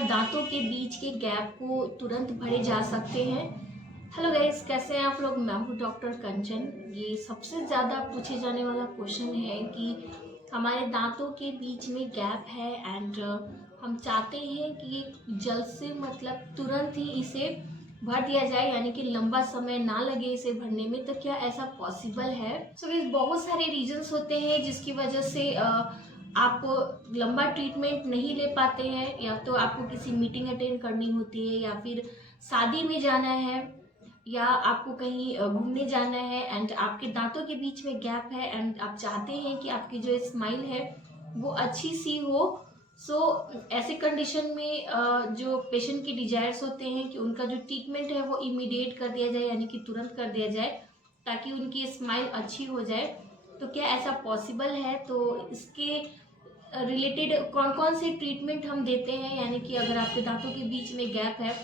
दांतों के बीच के गैप को तुरंत भरे जा सकते हैं। हेलो गाइस, कैसे हैं आप लोग। मैं हूँ डॉक्टर कंचन। ये सबसे ज़्यादा पूछे जाने वाला क्वेश्चन है कि हमारे दांतों के बीच में गैप है एंड हम चाहते हैं कि जल्द से मतलब तुरंत ही इसे भर दिया जाए, यानी कि लंबा समय ना लगे इसे भरने में। तो क्या ऐसा पॉसिबल है? सो गाइस, बहुत सारे रीजंस होते हैं जिसकी वजह से आप लंबा ट्रीटमेंट नहीं ले पाते हैं। या तो आपको किसी मीटिंग अटेंड करनी होती है, या फिर शादी में जाना है, या आपको कहीं घूमने जाना है एंड आपके दांतों के बीच में गैप है एंड आप चाहते हैं कि आपकी जो स्माइल है वो अच्छी सी हो। सो ऐसे कंडीशन में जो पेशेंट के डिजायर्स होते हैं कि उनका जो ट्रीटमेंट है वो इमीडिएट कर दिया जाए, यानी कि तुरंत कर दिया जाए, ताकि उनकी स्माइल अच्छी हो जाए। तो क्या ऐसा पॉसिबल है? तो इसके रिलेटेड कौन कौन से ट्रीटमेंट हम देते हैं, यानी कि अगर आपके दांतों के बीच में गैप है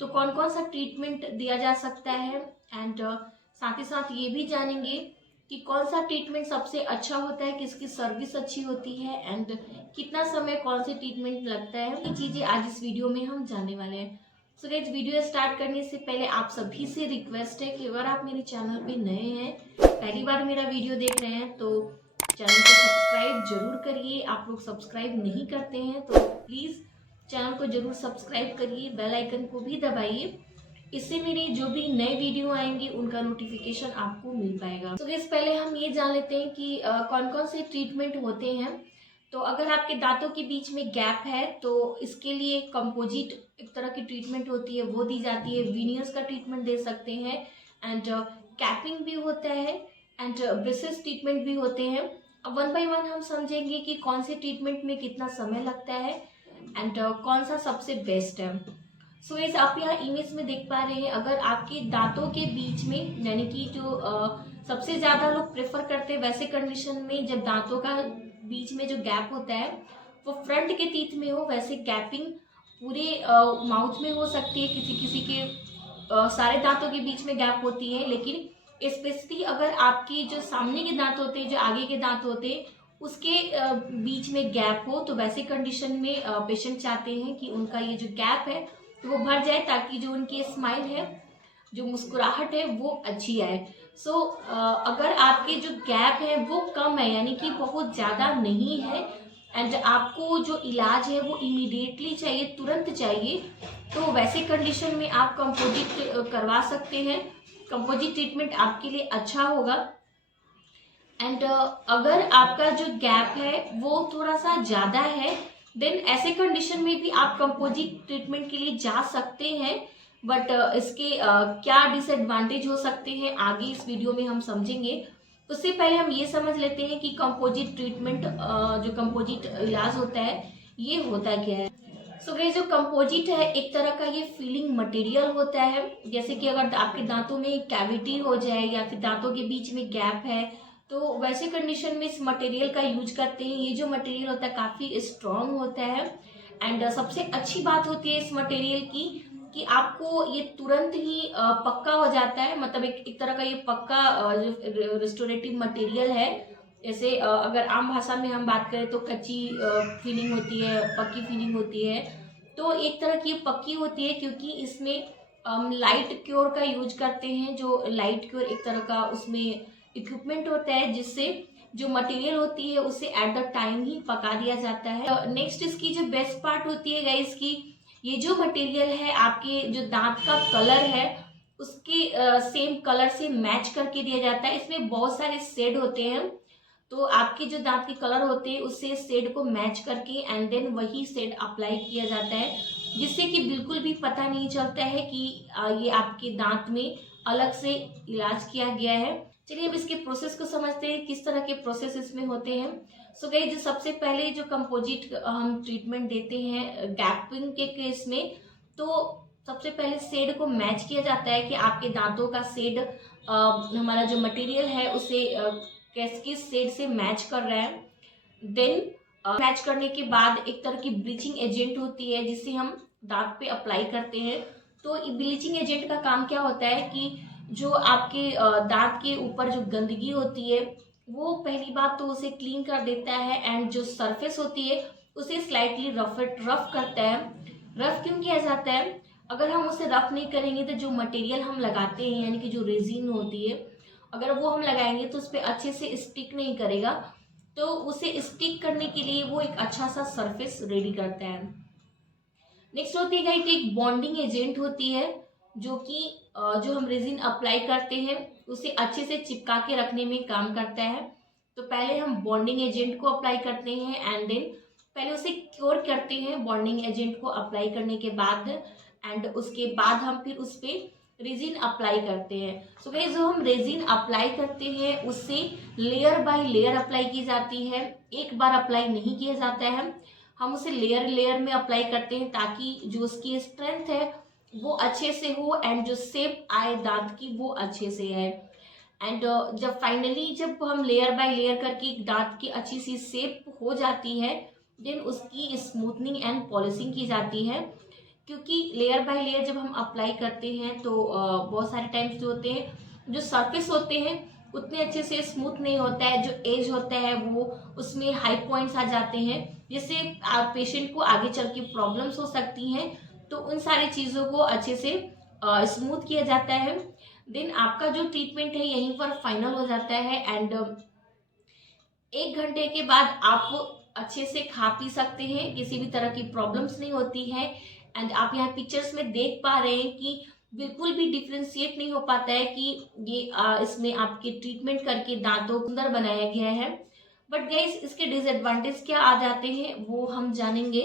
तो कौन कौन सा ट्रीटमेंट दिया जा सकता है। एंड साथ ही साथ ये भी जानेंगे कि कौन सा ट्रीटमेंट सबसे अच्छा होता है, किसकी सर्विस अच्छी होती है एंड कितना समय कौन से ट्रीटमेंट लगता है। ये चीज़ें आज इस वीडियो में हम जानने वाले हैं। सो गाइस, वीडियो स्टार्ट करने से पहले आप सभी से रिक्वेस्ट है कि अगर आप मेरे चैनल पे नए हैं, पहली बार मेरा वीडियो देख रहे हैं, तो चैनल को सब्सक्राइब जरूर करिए। आप लोग सब्सक्राइब नहीं करते हैं तो प्लीज़ चैनल को जरूर सब्सक्राइब करिए, बेल आइकन को भी दबाइए। इससे मेरी जो भी नए वीडियो आएंगे उनका नोटिफिकेशन आपको मिल पाएगा। तो इस पहले हम ये जान लेते हैं कि कौन कौन से ट्रीटमेंट होते हैं। तो अगर आपके दांतों के बीच में गैप है तो इसके लिए कंपोजिट एक तरह की ट्रीटमेंट होती है, वो दी जाती है। विनियर्स का ट्रीटमेंट दे सकते हैं एंड कैपिंग भी होता है एंड ब्रेसेस ट्रीटमेंट भी होते हैं। अब वन बाय वन हम समझेंगे कि कौन से ट्रीटमेंट में कितना समय लगता है एंड कौन सा सबसे बेस्ट है। सो इस आप यहाँ इमेज में देख पा रहे हैं, अगर आपके दांतों के बीच में, यानी कि जो सबसे ज्यादा लोग प्रेफर करते हैं वैसे कंडीशन में, जब दांतों का बीच में जो गैप होता है वो फ्रंट के टीथ में हो, वैसे गैपिंग पूरे माउथ में हो सकती है। किसी किसी के सारे दांतों के बीच में गैप होती है, लेकिन स्पेशली अगर आपके जो सामने के दांत होते हैं, जो आगे के दांत होते हैं, उसके बीच में गैप हो, तो वैसे कंडीशन में पेशेंट चाहते हैं कि उनका ये जो गैप है तो वो भर जाए, ताकि जो उनकी स्माइल है, जो मुस्कुराहट है, वो अच्छी आए। सो अगर आपके जो गैप है वो कम है, यानी कि बहुत ज़्यादा नहीं है एंड आपको जो इलाज है वो इमीडिएटली चाहिए, तुरंत चाहिए, तो वैसे कंडीशन में आप कंपोजिट करवा सकते हैं। कंपोजिट ट्रीटमेंट आपके लिए अच्छा होगा। एंड अगर आपका जो गैप है वो थोड़ा सा ज़्यादा है, देन ऐसे कंडीशन में भी आप कंपोजिट ट्रीटमेंट के लिए जा सकते हैं। बट इसके क्या डिसएडवांटेज हो सकते हैं आगे इस वीडियो में हम समझेंगे। उससे पहले हम ये समझ लेते हैं कि कंपोजिट ट्रीटमेंट, जो कंपोजिट इलाज होता है, ये होता क्या है। सो गाइस, जो कंपोजिट है एक तरह का ये फीलिंग मटेरियल होता है। जैसे कि अगर आपके दांतों में कैविटी हो जाए या फिर दांतों के बीच में गैप है, तो वैसे कंडीशन में इस मटेरियल का यूज करते हैं। ये जो मटेरियल होता है काफ़ी स्ट्रॉन्ग होता है एंड सबसे अच्छी बात होती है इस मटेरियल की कि आपको ये तुरंत ही पक्का हो जाता है। मतलब एक तरह का ये पक्का जो रिस्टोरेटिव मटेरियल है। जैसे अगर आम भाषा में हम बात करें तो कच्ची फीलिंग होती है, पक्की फीलिंग होती है। तो एक तरह की पक्की होती है क्योंकि इसमें लाइट क्योर का यूज करते हैं। जो लाइट क्योर एक तरह का उसमें इक्विपमेंट होता है जिससे जो मटेरियल होती है उसे एट द टाइम ही पका दिया जाता है। नेक्स्ट इसकी जो बेस्ट पार्ट होती है गाइस की, ये जो मटेरियल है आपके जो दांत का कलर है उसके सेम कलर से मैच करके दिया जाता है। इसमें बहुत सारे शेड होते हैं, तो आपके जो दांत के कलर होते हैं उससे शेड को मैच करके एंड देन वही शेड अप्लाई किया जाता है, जिससे कि बिल्कुल भी पता नहीं चलता है कि ये आपके दांत में अलग से इलाज किया गया है। चलिए अब इसके प्रोसेस को समझते हैं, किस तरह के प्रोसेस इसमें होते हैं। सो गाइस, जो सबसे पहले जो कंपोजिट हम ट्रीटमेंट देते हैं गैपिंग के केस में, तो सबसे पहले शेड को मैच किया जाता है कि आपके दांतों का शेड हमारा जो मटेरियल है उसे किस शेड से मैच कर रहा है। देन मैच करने के बाद एक तरह की ब्लीचिंग एजेंट होती है जिसे हम दांत पे अप्लाई करते हैं। तो ब्लीचिंग एजेंट का काम क्या होता है कि जो आपके दांत के ऊपर जो गंदगी होती है वो पहली बात तो उसे क्लीन कर देता है एंड जो सरफेस होती है उसे स्लाइटली रफ करता है। रफ क्यों किया जाता है? अगर हम उसे रफ नहीं करेंगे तो जो मटेरियल हम लगाते हैं यानी कि जो रेजिन होती है, अगर वो हम लगाएंगे तो उस पर अच्छे से स्टिक नहीं करेगा, तो उसे स्टिक करने के लिए वो एक अच्छा सा सरफेस रेडी करता है। नेक्स्ट होती है गाइस एक बॉन्डिंग एजेंट होती है, जो कि जो हम रेजिन अप्लाई करते हैं उसे अच्छे से चिपका के रखने में काम करता है। तो पहले हम बॉन्डिंग एजेंट को अप्लाई करते हैं एंड देन पहले उसे क्योर करते हैं बॉन्डिंग एजेंट को अप्लाई करने के बाद, एंड उसके बाद हम फिर उस पर रेजिन अप्लाई करते हैं। सो गाइस जो हम रेजिन अप्लाई करते हैं उससे लेयर बाय लेयर अप्लाई की जाती है, एक बार अप्लाई नहीं किया जाता है। हम उसे लेयर लेयर में अप्लाई करते हैं ताकि जो उसकी स्ट्रेंथ है वो अच्छे से हो एंड जो शेप आए दांत की वो अच्छे से आए। एंड जब फाइनली जब हम लेयर बाय लेयर करके दांत की अच्छी सी शेप हो जाती है, देन उसकी स्मूथनिंग एंड पॉलिशिंग की जाती है। क्योंकि लेयर बाय लेयर जब हम अप्लाई करते हैं तो बहुत सारे टाइम्स जो होते हैं जो सरफेस होते हैं उतने अच्छे से स्मूथ नहीं होता है, जो एज होता है वो उसमें हाई पॉइंट्स आ जाते हैं, जिससे पेशेंट को आगे चल के प्रॉब्लम्स हो सकती हैं। तो उन सारी चीज़ों को अच्छे से स्मूथ किया जाता है। देन आपका जो ट्रीटमेंट है यहीं पर फाइनल हो जाता है एंड 1 घंटे के बाद आप अच्छे से खा पी सकते हैं, किसी भी तरह की प्रॉब्लम्स नहीं होती है। एंड आप यहाँ पिक्चर्स में देख पा रहे हैं कि बिल्कुल भी डिफ्रेंशिएट नहीं हो पाता है कि ये इसमें आपके ट्रीटमेंट करके दांतों को सुंदर बनाया गया है। बट गाइस इसके डिसएडवांटेज क्या आ जाते हैं वो हम जानेंगे।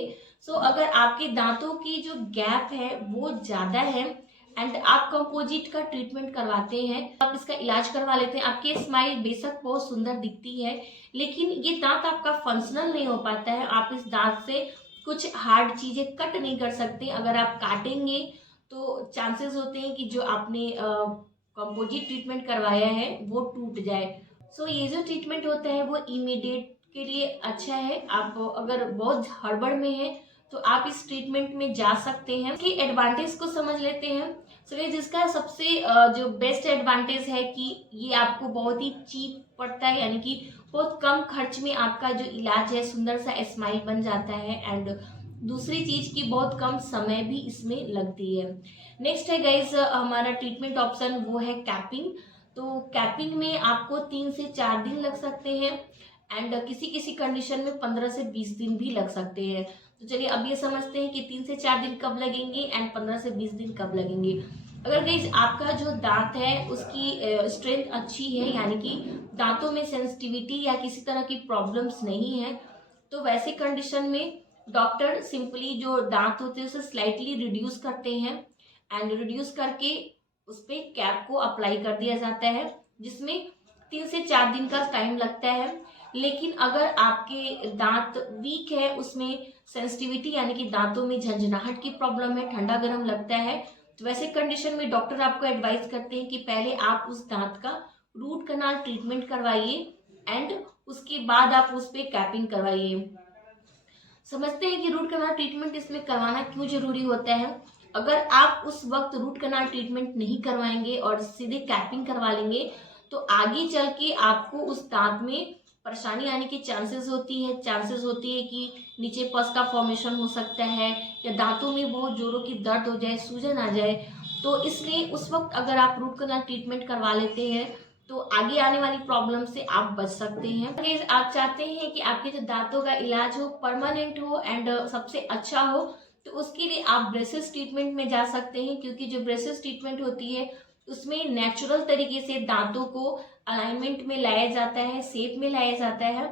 सो अगर आपके दांतों की जो गैप है वो ज़्यादा है एंड आप कंपोजिट का ट्रीटमेंट करवाते हैं, आप इसका इलाज करवा लेते हैं, आपकी स्माइल बेशक बहुत सुंदर दिखती है लेकिन ये दांत आपका फंक्शनल नहीं हो पाता है। आप इस दांत से कुछ हार्ड चीज़ें कट नहीं कर सकते। अगर आप काटेंगे तो चांसेस होते हैं कि जो आपने कंपोजिट ट्रीटमेंट करवाया है वो टूट जाए। सो ये जो ट्रीटमेंट होता है वो इमीडिएट के लिए अच्छा है। आप अगर बहुत हड़बड़ में है तो आप इस ट्रीटमेंट में जा सकते हैं। इसके एडवांटेज को समझ लेते हैं। सो गाइस इसका सबसे जो बेस्ट एडवांटेज है कि ये आपको बहुत ही चीप पड़ता है, यानी कि बहुत कम खर्च में आपका जो इलाज है सुंदर सा स्माइल बन जाता है। एंड दूसरी चीज की बहुत कम समय भी इसमें लगती है। नेक्स्ट है गाइस हमारा ट्रीटमेंट ऑप्शन वो है कैपिंग। तो कैपिंग में आपको 3 से 4 दिन लग सकते हैं एंड किसी किसी कंडीशन में 15 से 20 दिन भी लग सकते हैं। तो चलिए अब ये समझते हैं कि 3 से 4 दिन कब लगेंगे एंड 15 से 20 दिन कब लगेंगे। अगर गाइस आपका जो दांत है उसकी स्ट्रेंथ अच्छी है, यानी कि दांतों में सेंसिटिविटी या किसी तरह की प्रॉब्लम्स नहीं है, तो वैसे कंडीशन में डॉक्टर सिंपली जो दांत होते हैं उसे स्लाइटली रिड्यूस करते हैं एंड रिड्यूस करके उस पर कैप को अप्लाई कर दिया जाता है, जिसमें 3 से 4 दिन का टाइम लगता है। लेकिन अगर आपके दांत वीक है, उसमें सेंसिटिविटी यानी कि दांतों में झंझनाहट की प्रॉब्लम है, ठंडा गर्म लगता है, तो वैसे कंडीशन में डॉक्टर आपको एडवाइस करते हैं कि पहले आप उस दांत का रूट कनाल ट्रीटमेंट करवाइए एंड उसके बाद आप उस पर कैपिंग करवाइए। समझते हैं कि रूट कनाल ट्रीटमेंट इसमें करवाना क्यों जरूरी होता है। अगर आप उस वक्त रूट कनाल ट्रीटमेंट नहीं करवाएंगे और सीधे कैपिंग करवा लेंगे तो आगे चल के आपको उस दांत में परेशानी आने की चांसेस होती है कि नीचे पस का फॉर्मेशन हो सकता है या दांतों में बहुत जोरों की दर्द हो जाए, सूजन आ जाए। तो इसलिए उस वक्त अगर आप रूट कनाल ट्रीटमेंट करवा लेते हैं तो आगे आने वाली प्रॉब्लम से आप बच सकते हैं। अगर आप चाहते हैं कि आपके जो दांतों का इलाज हो परमानेंट हो एंड सबसे अच्छा हो, तो उसके लिए आप ब्रेसेस ट्रीटमेंट में जा सकते हैं, क्योंकि जो ब्रेसेस ट्रीटमेंट होती है उसमें नेचुरल तरीके से दांतों को अलाइनमेंट में लाया जाता है, शेप में लाया जाता है।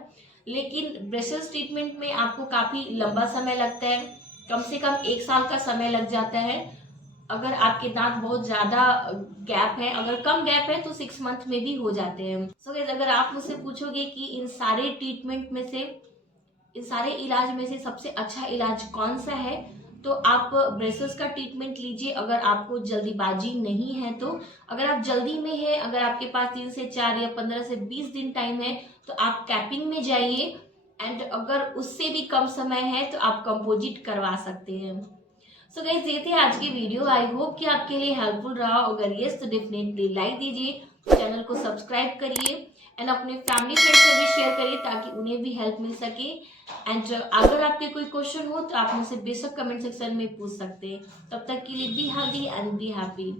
लेकिन ब्रेसेस ट्रीटमेंट में आपको काफ़ी लंबा समय लगता है, कम से कम 1 साल का समय लग जाता है। अगर आपके दांत बहुत ज़्यादा गैप है, अगर कम गैप है तो 6 मंथ में भी हो जाते हैं। सो गाइस अगर आप मुझसे पूछोगे कि इन सारे ट्रीटमेंट में से, इन सारे इलाज में से सबसे अच्छा इलाज कौन सा है, तो आप ब्रेसेस का ट्रीटमेंट लीजिए अगर आपको जल्दीबाजी नहीं है। तो अगर आप जल्दी में है, अगर आपके पास 3 से 4 या 15 से 20 दिन टाइम है तो आप कैपिंग में जाइए एंड अगर उससे भी कम समय है तो आप कंपोजिट करवा सकते हैं। सो गाइस ये थे आज की वीडियो। आई होप कि आपके लिए हेल्पफुल रहा। अगर यस तो डेफिनेटली लाइक दीजिए, चैनल को सब्सक्राइब करिए एंड अपने फैमिली फ्रेंड्स में भी शेयर करिए ताकि उन्हें भी हेल्प मिल सके। एंड अगर आपके कोई क्वेश्चन हो तो आप मुझसे बेशक कमेंट सेक्शन में पूछ सकते हैं। तब तक के लिए be healthy and be happy.